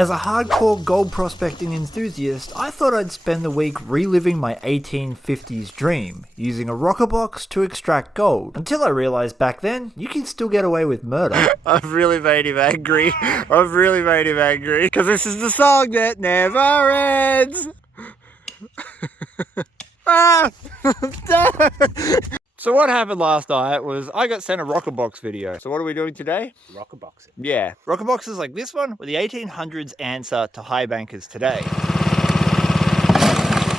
As a hardcore gold prospecting enthusiast, I thought I'd spend the week reliving my 1850s dream, using a rocker box to extract gold, until I realised back then, you can still get away with murder. I've really made him angry. I've really made him angry, because this is the song that never ends. So what happened last night was I got sent a Rockerbox video. So what are we doing today? Rockerboxing. Yeah, Rockerboxes like this one were the 1800s answer to high bankers today.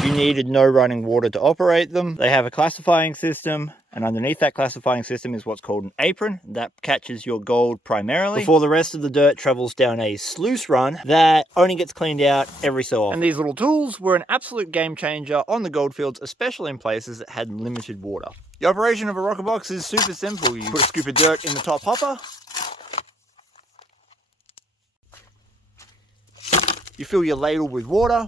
You needed no running water to operate them. They have a classifying system, and underneath that classifying system is what's called an apron. That catches your gold primarily before the rest of the dirt travels down a sluice run that only gets cleaned out every so often. And these little tools were an absolute game changer on the gold fields, especially in places that had limited water. The operation of a rocker box is super simple. You put a scoop of dirt in the top hopper. You fill your ladle with water.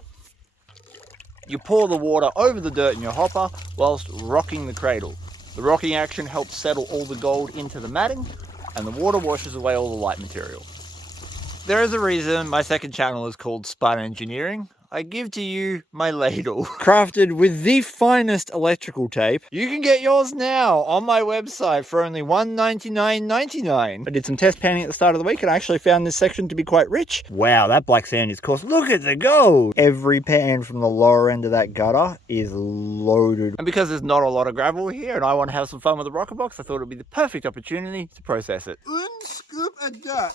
You pour the water over the dirt in your hopper whilst rocking the cradle. The rocking action helps settle all the gold into the matting, and the water washes away all the light material. There is a reason my second channel is called Spun Engineering. I give to you my ladle, crafted with the finest electrical tape. You can get yours now on my website for only $199.99. I did some test panning at the start of the week and I actually found this section to be quite rich. Wow, that black sand is coarse. Look at the gold. Every pan from the lower end of that gutter is loaded. And because there's not a lot of gravel here and I want to have some fun with the rocker box, I thought it would be the perfect opportunity to process it. One scoop of dirt.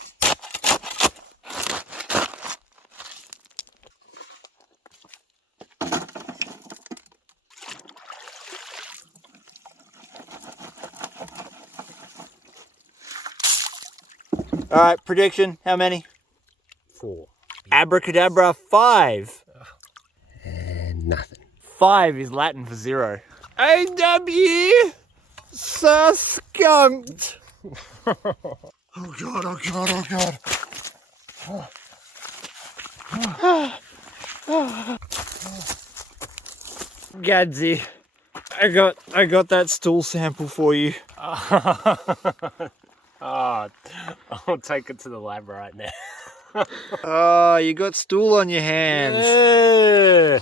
All right, prediction, how many? 4. Abracadabra, 5. And nothing. 5 is Latin for 0. A.W. Sir Skunked. Oh God, oh God, oh God. Gadsy, I got that stool sample for you. Oh, I'll take it to the lab right now. Oh, you got stool on your hands. Yeah.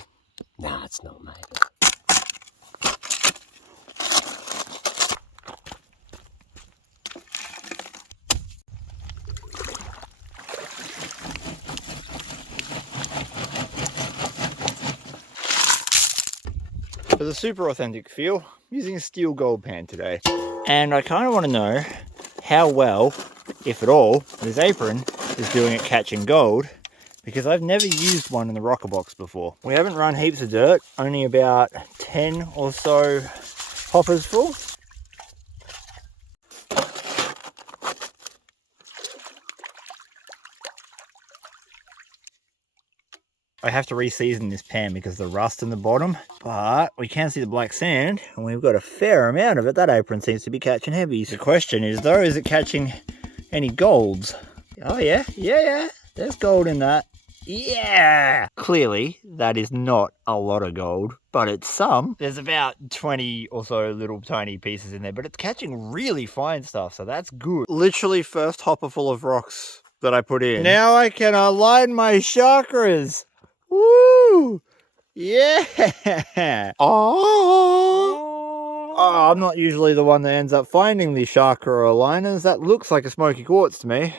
Nah, it's not, mate. For the super authentic feel, I'm using a steel gold pan today. And I kind of want to know how well, if at all, this apron is doing at catching gold, because I've never used one in the rocker box before. We haven't run heaps of dirt, only about 10 or so hoppers full. I have to re-season this pan because of the rust in the bottom, but we can see the black sand and we've got a fair amount of it. That apron seems to be catching heavies. The question is though, is it catching any golds? Oh yeah, there's gold in that. Yeah! Clearly, that is not a lot of gold, but it's some. There's about 20 or so little tiny pieces in there, but it's catching really fine stuff, so that's good. Literally first hopper full of rocks that I put in. Now I can align my chakras. Woo! Yeah! Oh, I'm not usually the one that ends up finding the chakra aligners. That looks like a smoky quartz to me.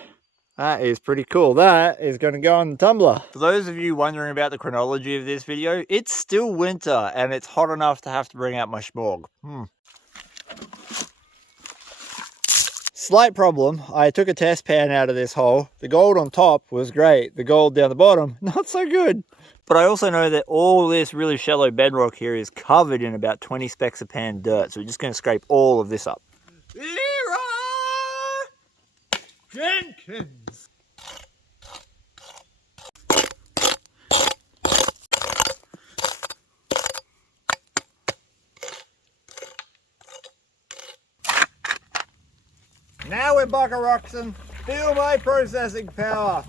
That is pretty cool. That is going to go on the tumbler. For those of you wondering about the chronology of this video, it's still winter and it's hot enough to have to bring out my smog. Slight problem, I took a test pan out of this hole. The gold on top was great. The gold down the bottom, not so good. But I also know that all this really shallow bedrock here is covered in about 20 specks of pan dirt. So we're just going to scrape all of this up. Leroy Jenkins. Now we're buckaroxing. Feel my processing power.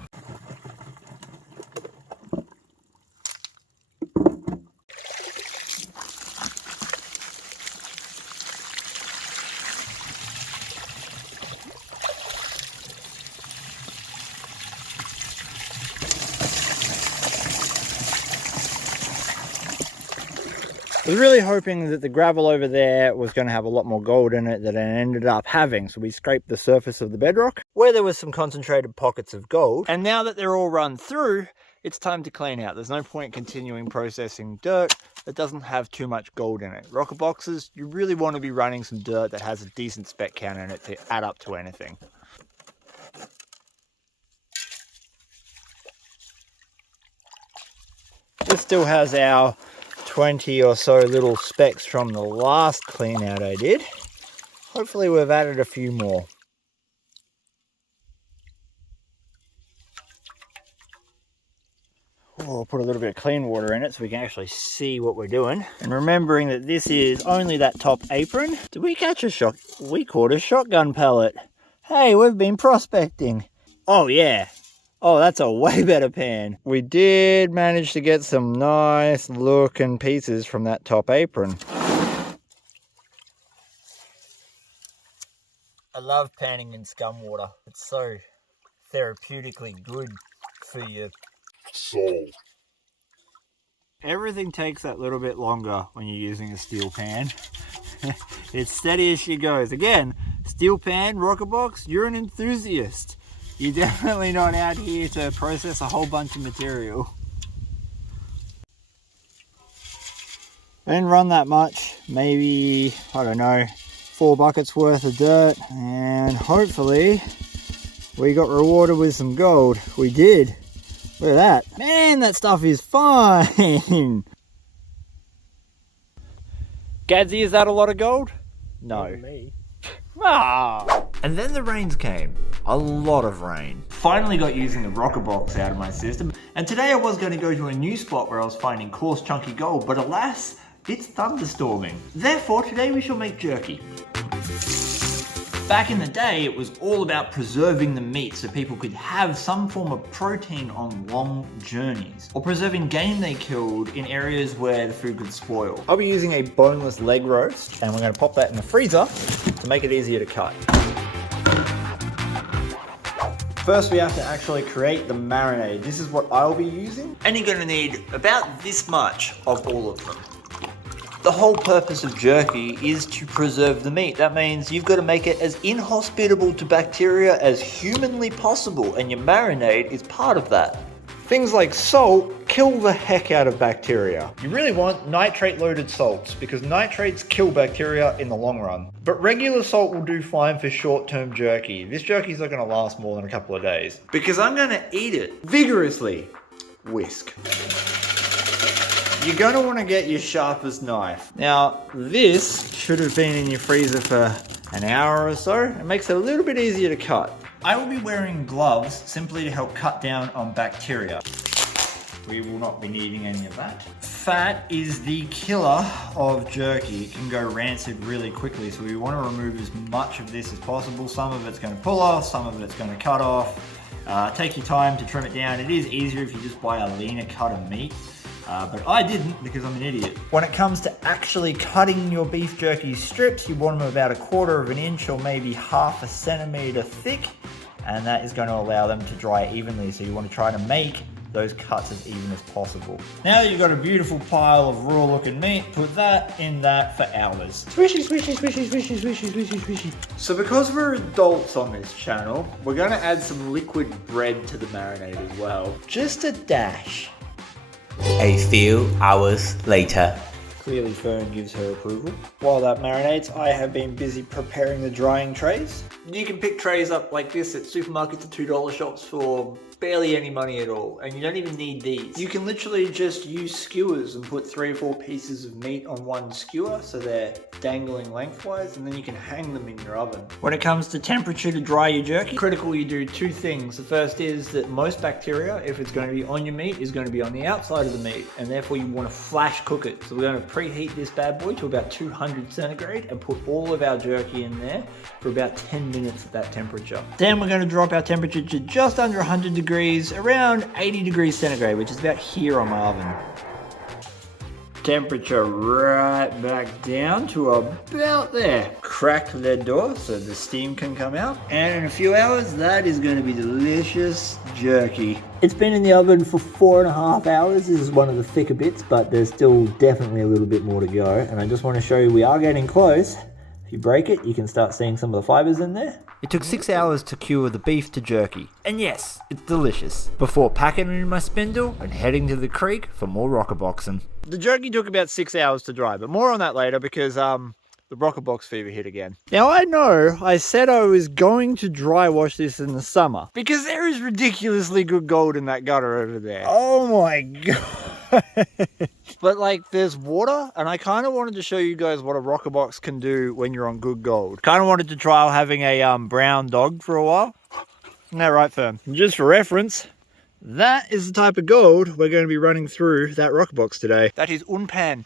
I was really hoping that the gravel over there was going to have a lot more gold in it than it ended up having. So we scraped the surface of the bedrock where there was some concentrated pockets of gold. And now that they're all run through, it's time to clean out. There's no point continuing processing dirt that doesn't have too much gold in it. Rocker boxes, you really want to be running some dirt that has a decent spec count in it to add up to anything. This still has our 20 or so little specks from the last clean out I did. Hopefully we've added a few more. Oh, I'll put a little bit of clean water in it so we can actually see what we're doing. And remembering that this is only that top apron. Did we catch a shot? We caught a shotgun pellet. Hey, we've been prospecting. Oh yeah. Oh, that's a way better pan. We did manage to get some nice looking pieces from that top apron. I love panning in scum water. It's so therapeutically good for your soul. Everything takes that little bit longer when you're using a steel pan. It's steady as she goes. Again, steel pan, rocker box, you're an enthusiast. You're definitely not out here to process a whole bunch of material. I didn't run that much, maybe, I don't know, 4 buckets worth of dirt, and hopefully we got rewarded with some gold. We did. Look at that. Man, that stuff is fine. Gadsy, is that a lot of gold? No. Not me. Ah. And then the rains came. A lot of rain. Finally got using the rocker box out of my system. And today I was going to go to a new spot where I was finding coarse chunky gold, but alas, it's thunderstorming. Therefore, today we shall make jerky. Back in the day, it was all about preserving the meat so people could have some form of protein on long journeys, or preserving game they killed in areas where the food could spoil. I'll be using a boneless leg roast, and we're going to pop that in the freezer to make it easier to cut. First, we have to actually create the marinade. This is what I'll be using, and you're going to need about this much of all of them. The whole purpose of jerky is to preserve the meat. That means you've got to make it as inhospitable to bacteria as humanly possible, and your marinade is part of that. Things like salt kill the heck out of bacteria. You really want nitrate-loaded salts because nitrates kill bacteria in the long run. But regular salt will do fine for short-term jerky. This jerky's not going to last more than a couple of days. Because I'm going to eat it vigorously. Whisk. You're going to want to get your sharpest knife. Now, this should have been in your freezer for an hour or so. It makes it a little bit easier to cut. I will be wearing gloves simply to help cut down on bacteria. We will not be needing any of that. Fat is the killer of jerky. It can go rancid really quickly, so we want to remove as much of this as possible. Some of it's going to pull off, some of it's going to cut off. Take your time to trim it down. It is easier if you just buy a leaner cut of meat. But I didn't because I'm an idiot. When it comes to actually cutting your beef jerky strips, you want them about 1/4 of an inch or maybe 1/2 centimeter thick, and that is going to allow them to dry evenly. So you want to try to make those cuts as even as possible. Now that you've got a beautiful pile of raw looking meat, put that in that for hours. Swishy, swishy, swishy, swishy, swishy, swishy, swishy. So because we're adults on this channel, we're going to add some liquid bread to the marinade as well. Just a dash. A few hours later. Clearly Fern gives her approval. While that marinates, I have been busy preparing the drying trays. You can pick trays up like this at supermarkets and $2 shops for barely any money at all, and you don't even need these. You can literally just use skewers and put 3 or 4 pieces of meat on one skewer so they're dangling lengthwise, and then you can hang them in your oven. When it comes to temperature to dry your jerky, critical you do 2 things. The first is that most bacteria, if it's going to be on your meat, is going to be on the outside of the meat, and therefore you want to flash cook it. So we're going to preheat this bad boy to about 200 centigrade and put all of our jerky in there for about 10 minutes at that temperature. Then we're going to drop our temperature to just under 100 degrees, around 80 degrees centigrade, which is about here on my oven. temperature right back down to about there. Crack the door so the steam can come out. And in a few hours, that is going to be delicious jerky. It's been in the oven for 4.5 hours. This is one of the thicker bits, but there's still definitely a little bit more to go. And I just want to show you we are getting close. If you break it, you can start seeing some of the fibers in there. It took 6 hours to cure the beef to jerky. And yes, it's delicious. Before packing it in my spindle and heading to the creek for more rockerboxing. The jerky took about 6 hours to dry, but more on that later because the rockerbox fever hit again. Now I know I said I was going to dry wash this in the summer because there is ridiculously good gold in that gutter over there. Oh my god. But like there's water, and I kind of wanted to show you guys what a rockerbox can do when you're on good gold. Kind of wanted to trial having a brown dog for a while. Isn't that right, Fern? Just for reference, that is the type of gold we're going to be running through that rockerbox today. That is unpan.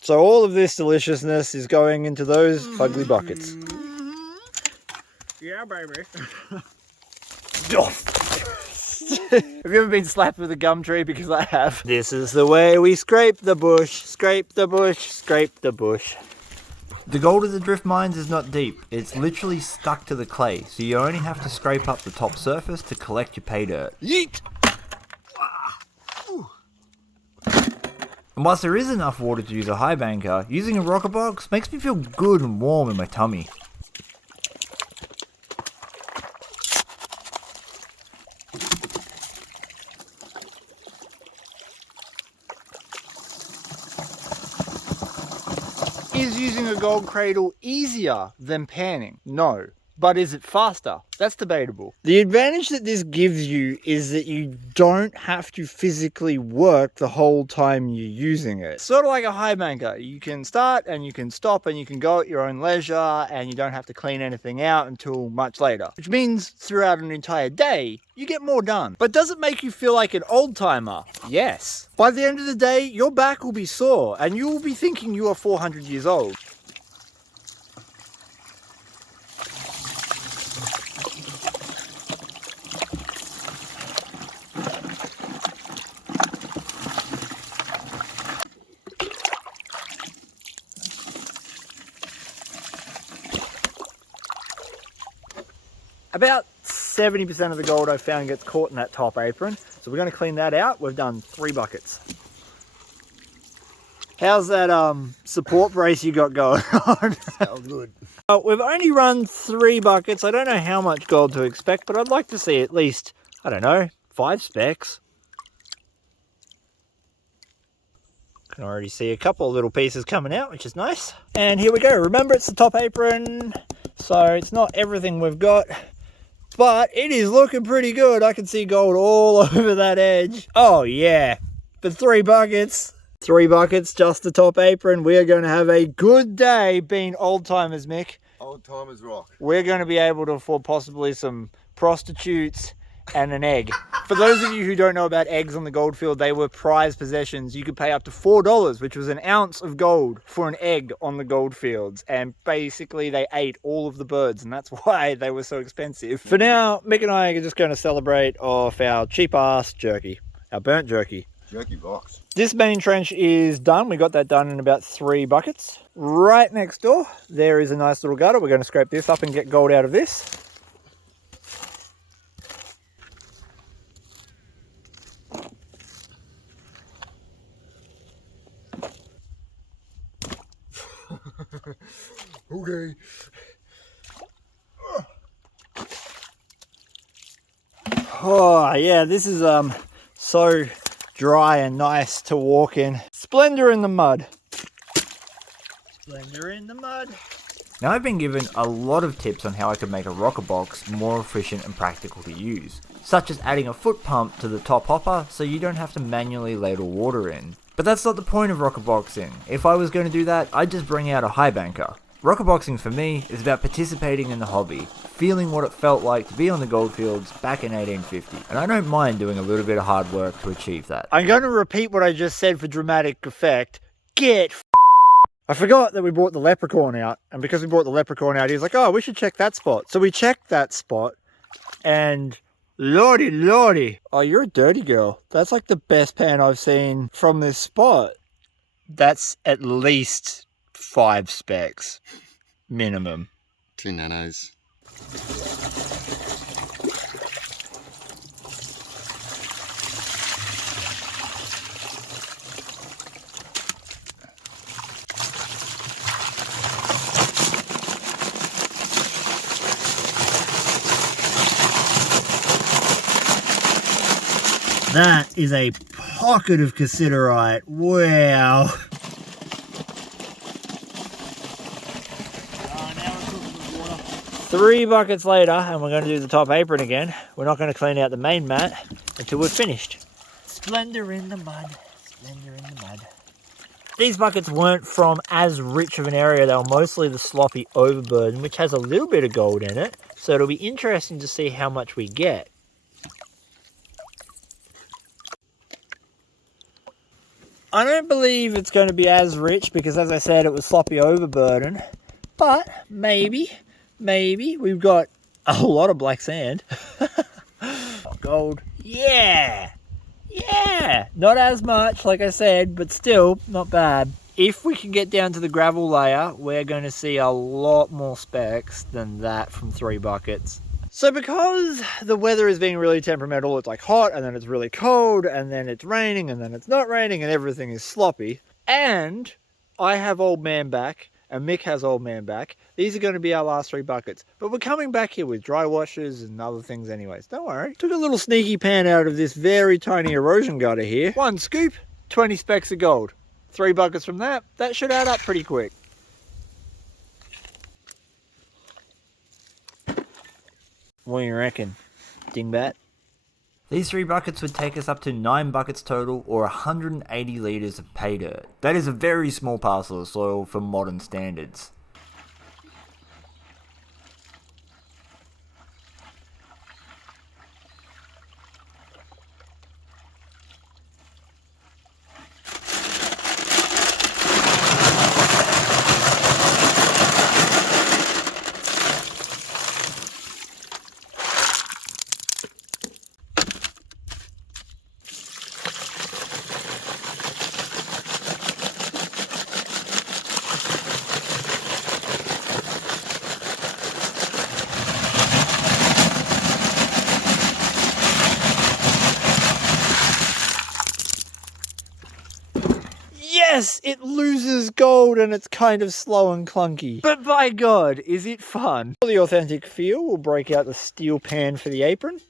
So all of this deliciousness is going into those fugly buckets. Yeah, baby. Have you ever been slapped with a gum tree? Because I have. This is the way we scrape the bush, scrape the bush, scrape the bush. The gold of the drift mines is not deep. It's literally stuck to the clay, so you only have to scrape up the top surface to collect your pay dirt. Yeet! And whilst there is enough water to use a high banker, using a rocker box makes me feel good and warm in my tummy. Is using a gold cradle easier than panning? No. But is it faster? That's debatable. The advantage that this gives you is that you don't have to physically work the whole time you're using it. Sort of like a high banker. You can start and you can stop and you can go at your own leisure and you don't have to clean anything out until much later. Which means throughout an entire day, you get more done. But does it make you feel like an old timer? Yes. By the end of the day, your back will be sore and you will be thinking you are 400 years old. About 70% of the gold I found gets caught in that top apron. So we're going to clean that out. We've done 3 buckets. How's that support brace you got going on? Smells good. We've only run 3 buckets. I don't know how much gold to expect, but I'd like to see at least, I don't know, 5 specks. Can already see a couple of little pieces coming out, which is nice. And here we go. Remember, it's the top apron, so it's not everything we've got. But it is looking pretty good. I can see gold all over that edge. Oh yeah, for 3 buckets. 3 buckets, just the top apron. We are going to have a good day being old timers, Mick. Old timers rock. We're going to be able to afford possibly some prostitutes and an egg. For those of you who don't know about eggs on the goldfield, they were prized possessions. You could pay up to $4, which was an ounce of gold, for an egg on the goldfields. And basically they ate all of the birds, and that's why they were so expensive. For now, Mick and I are just going to celebrate off our cheap-ass jerky, our burnt jerky. Jerky rocks. This main trench is done. We got that done in about 3 buckets. Right next door, there is a nice little gutter. We're going to scrape this up and get gold out of this. Okay. Oh yeah, this is so dry and nice to walk in. Splendor in the mud. Splendor in the mud. Now I've been given a lot of tips on how I could make a rocker box more efficient and practical to use, such as adding a foot pump to the top hopper so you don't have to manually ladle water in. But that's not the point of rocker boxing. If I was going to do that, I'd just bring out a high banker. Rocker boxing for me is about participating in the hobby, feeling what it felt like to be on the goldfields back in 1850, and I don't mind doing a little bit of hard work to achieve that. I'm going to repeat what I just said for dramatic effect. Get I forgot that we brought the leprechaun out, and because we brought the leprechaun out, he was like, oh, we should check that spot. So we checked that spot, and lordy, lordy. Oh, you're a dirty girl. That's like the best pan I've seen from this spot. That's at least 5 specks minimum. 2 nanos. That is a pocket of cassiterite. Wow. 3 buckets later, and we're going to do the top apron again. We're not going to clean out the main mat until we're finished. Splendor in the mud. Splendor in the mud. These buckets weren't from as rich of an area. They were mostly the sloppy overburden, which has a little bit of gold in it. So it'll be interesting to see how much we get. I don't believe it's going to be as rich because, as I said, it was sloppy overburden. But maybe we've got a lot of black sand. Gold. Yeah. Not as much, like I said, but still not bad. If we can get down to the gravel layer, we're going to see a lot more specks than that from 3 buckets. So because the weather is being really temperamental, it's like hot and then it's really cold and then it's raining and then it's not raining and everything is sloppy. And I have old man back and Mick has old man back. These are going to be our last 3 buckets. But we're coming back here with dry washers and other things anyways. Don't worry. Took a little sneaky pan out of this very tiny erosion gutter here. 1 scoop, 20 specks of gold. 3 buckets from that should add up pretty quick. What do you reckon, Dingbat? These 3 buckets would take us up to 9 buckets total, or 180 litres of pay dirt. That is a very small parcel of soil for modern standards. Yes, it loses gold and it's kind of slow and clunky. But by God, is it fun. For the authentic feel, we'll break out the steel pan for the apron.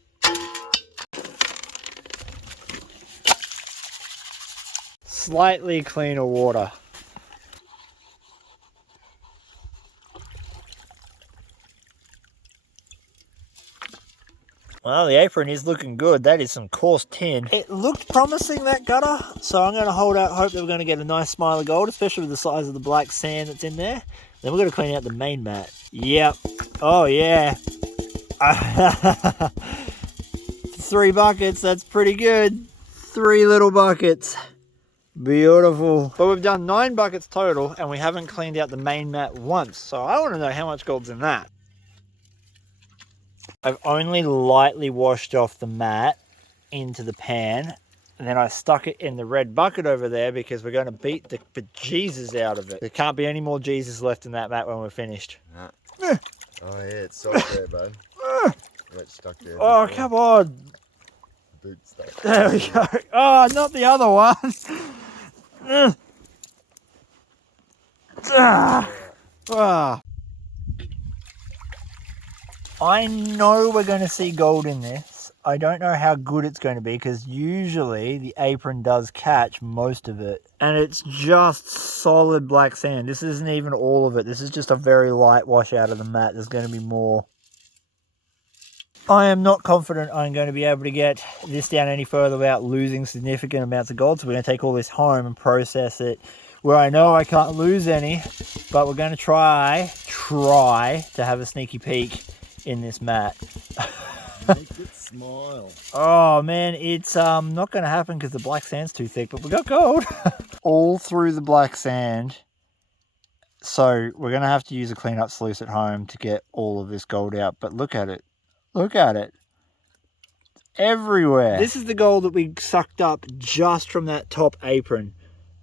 Slightly cleaner water. Well, the apron is looking good. That is some coarse tin. It looked promising, that gutter, so I'm going to hold out hope that we're going to get a nice smile of gold, especially with the size of the black sand that's in there. Then we're going to clean out the main mat. Yep. Oh, yeah. 3 buckets, that's pretty good. 3 little buckets. Beautiful. But we've done 9 buckets total, and we haven't cleaned out the main mat once, so I want to know how much gold's in that. I've only lightly washed off the mat into the pan, and then I stuck it in the red bucket over there because we're going to beat the bejesus out of it. There can't be any more Jesus left in that mat when we're finished. Nah. Oh yeah, it's soft there, bud. It's stuck there. Oh, come on. Boot stuck. There we go. Oh, not the other one. Ah. I know we're going to see gold in this. I don't know how good it's going to be because usually the apron does catch most of it. And it's just solid black sand. This isn't even all of it. This is just a very light wash out of the mat. There's going to be more. I am not confident I'm going to be able to get this down any further without losing significant amounts of gold. So we're going to take all this home and process it where I know I can't lose any. But we're going to try to have a sneaky peek in this mat. Make it smile. Oh man, it's not going to happen because the black sand's too thick, but we got gold. All through the black sand. So we're going to have to use a cleanup sluice at home to get all of this gold out. But look at it. Look at it. Everywhere. This is the gold that we sucked up just from that top apron.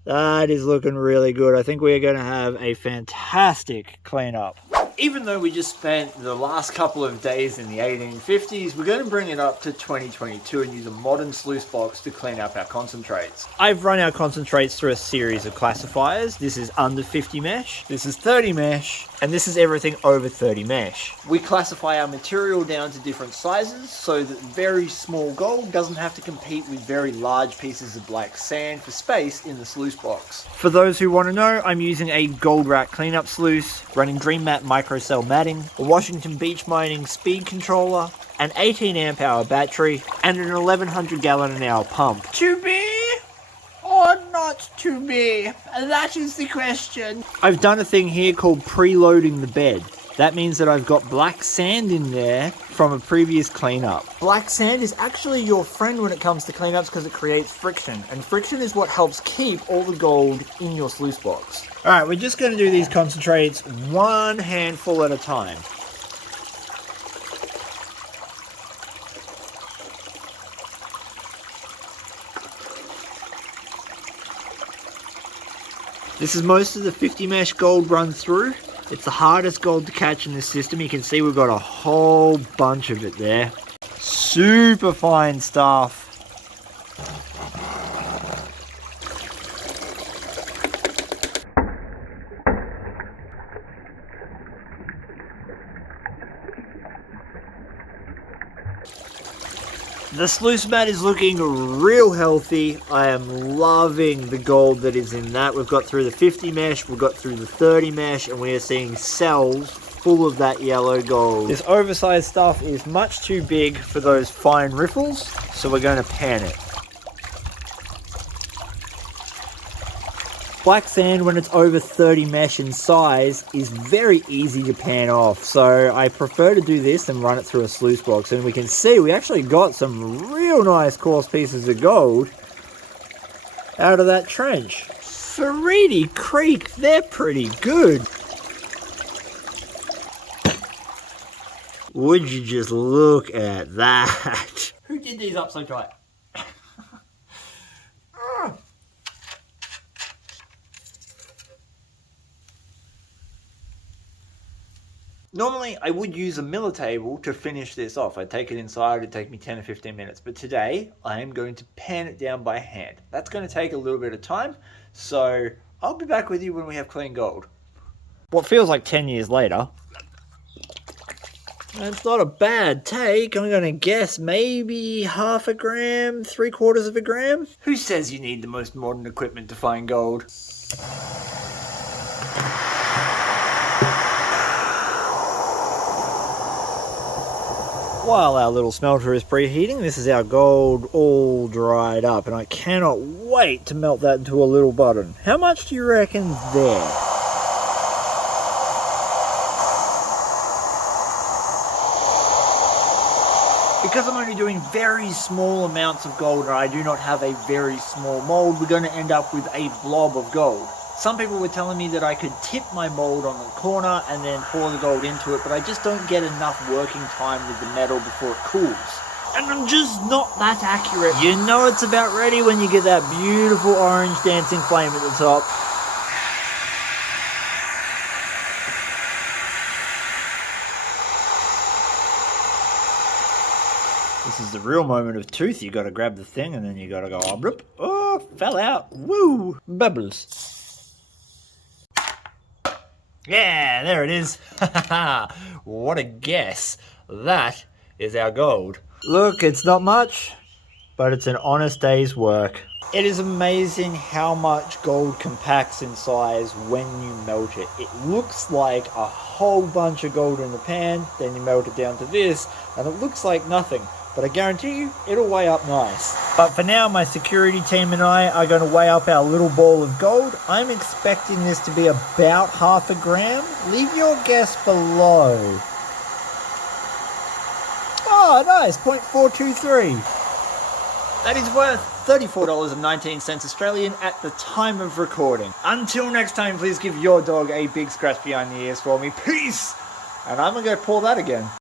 That is looking really good. I think we are going to have a fantastic cleanup. Even though we just spent the last couple of days in the 1850s, we're going to bring it up to 2022 and use a modern sluice box to clean up our concentrates. I've run our concentrates through a series of classifiers. This is under 50 mesh, this is 30 mesh, and this is everything over 30 mesh. We classify our material down to different sizes so that very small gold doesn't have to compete with very large pieces of black sand for space in the sluice box. For those who want to know, I'm using a Gold Rat cleanup sluice, running Dream Mat microcell matting, a Washington Beach Mining speed controller, an 18 amp hour battery, and an 1100 gallon an hour pump. To be or not to be? That is the question. I've done a thing here called preloading the bed. That means that I've got black sand in there from a previous cleanup. Black sand is actually your friend when it comes to cleanups because it creates friction, and friction is what helps keep all the gold in your sluice box. Alright, we're just going to do these concentrates one handful at a time. This is most of the 50 mesh gold run through. It's the hardest gold to catch in this system. You can see we've got a whole bunch of it there. Super fine stuff. The sluice mat is looking real healthy. I am loving the gold that is in that. We've got through the 50 mesh, we've got through the 30 mesh, and we are seeing cells full of that yellow gold. This oversized stuff is much too big for those fine riffles, so we're going to pan it. Black sand, when it's over 30 mesh in size, is very easy to pan off. So I prefer to do this and run it through a sluice box. And we can see we actually got some real nice coarse pieces of gold out of that trench. Ferretti Creek, they're pretty good. Would you just look at that? Who did these up so tight? Normally, I would use a miller table to finish this off. I'd take it inside, it'd take me 10 or 15 minutes. But today, I am going to pan it down by hand. That's going to take a little bit of time, so I'll be back with you when we have clean gold. What feels like 10 years later. That's not a bad take. I'm going to guess maybe half a gram, 3/4 of a gram. Who says you need the most modern equipment to find gold? While our little smelter is preheating, this is our gold all dried up, and I cannot wait to melt that into a little button. How much do you reckon there? Because I'm only doing very small amounts of gold and I do not have a very small mold, we're going to end up with a blob of gold. Some people were telling me that I could tip my mold on the corner and then pour the gold into it, but I just don't get enough working time with the metal before it cools. And I'm just not that accurate. You know it's about ready when you get that beautiful orange dancing flame at the top. This is the real moment of truth. You got to grab the thing and then you got to go, oh, bloop. Oh, fell out. Woo, bubbles. Yeah, there it is. What a guess. That is our gold. Look, it's not much, but it's an honest day's work. It is amazing how much gold compacts in size when you melt it. It looks like a whole bunch of gold in the pan, then you melt it down to this, and it looks like nothing. But I guarantee you, it'll weigh up nice. But for now, my security team and I are going to weigh up our little ball of gold. I'm expecting this to be about half a gram. Leave your guess below. Oh, nice, 0.423. That is worth $34.19 Australian at the time of recording. Until next time, please give your dog a big scratch behind the ears for me. Peace! And I'm going to go pour that again.